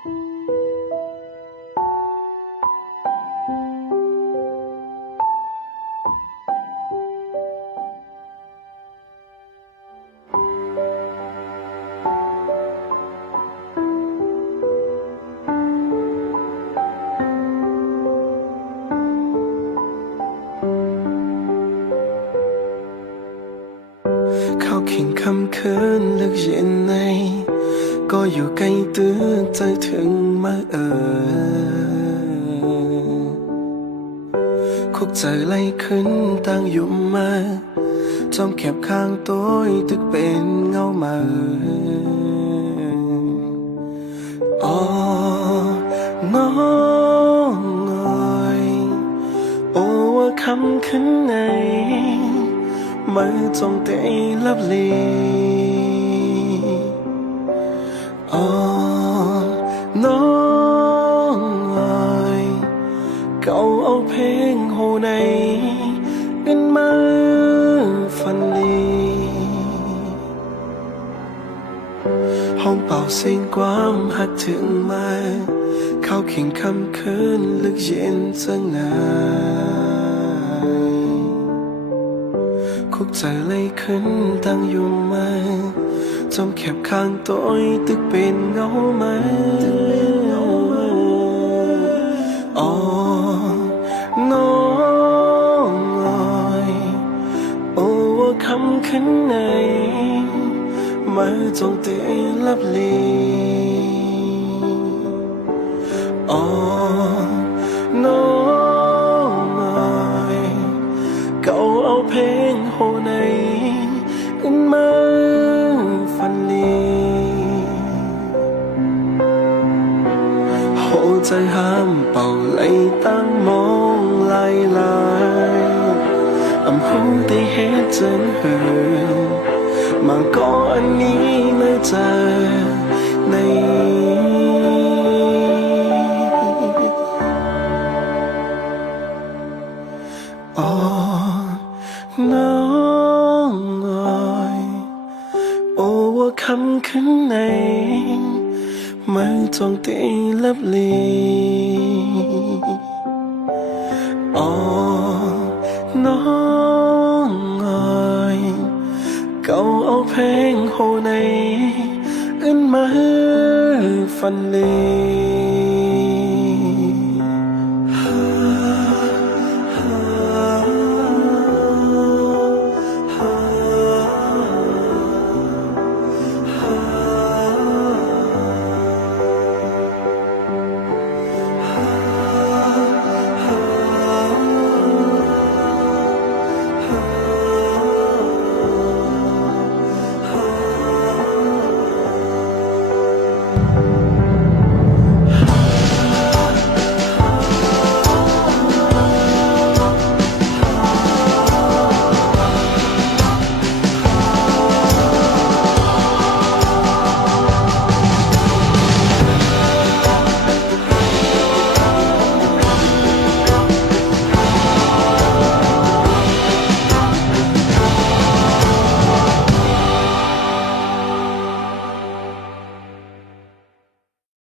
เข้าเข่งคำคืนลึกเย็นในก็อยู่ใกล้ตื้อใจถึงมาคุกใจไล่ขึ้นตั้งยุ่มมาจอมแคบข้างตัวตึกเป็นเงามาอ๋อน้องเอ๋ยโอ้ว่าคำขึ้นในมือจงเตะลับลีอ๋อน้องเอ๋ยเก่าเอาเพลงโหในกันมาฟันลีห้องเป่าเสียงความหักถึงมาเข้าเข่งคำคืนลึกเย็นจังนาคุกใจไล่ขึ้นตั้งอยู่มาจมแคบข้างตัวตึกเป็นเงามาอ๋อน้องเอ๋ยโอ้ว่าคำขึ้นในมาจงเตะลับลีอ๋อน้องเอ๋ยเก่าเอาเพลงโหในขึ้นมาฟันลีโหใจห้ามเป่าไหลตั้งมองลายลายอำหูได้เห็นจนเหือมาก่อนนี้เลยเจอในอ๋อน้องเอ๋ยโอ้ว่าคำขึ้นในมือจงตีลับลีอ๋อน้องเอ๋ยเก่าเอาเพลงโหในขึ้นมาฟันลี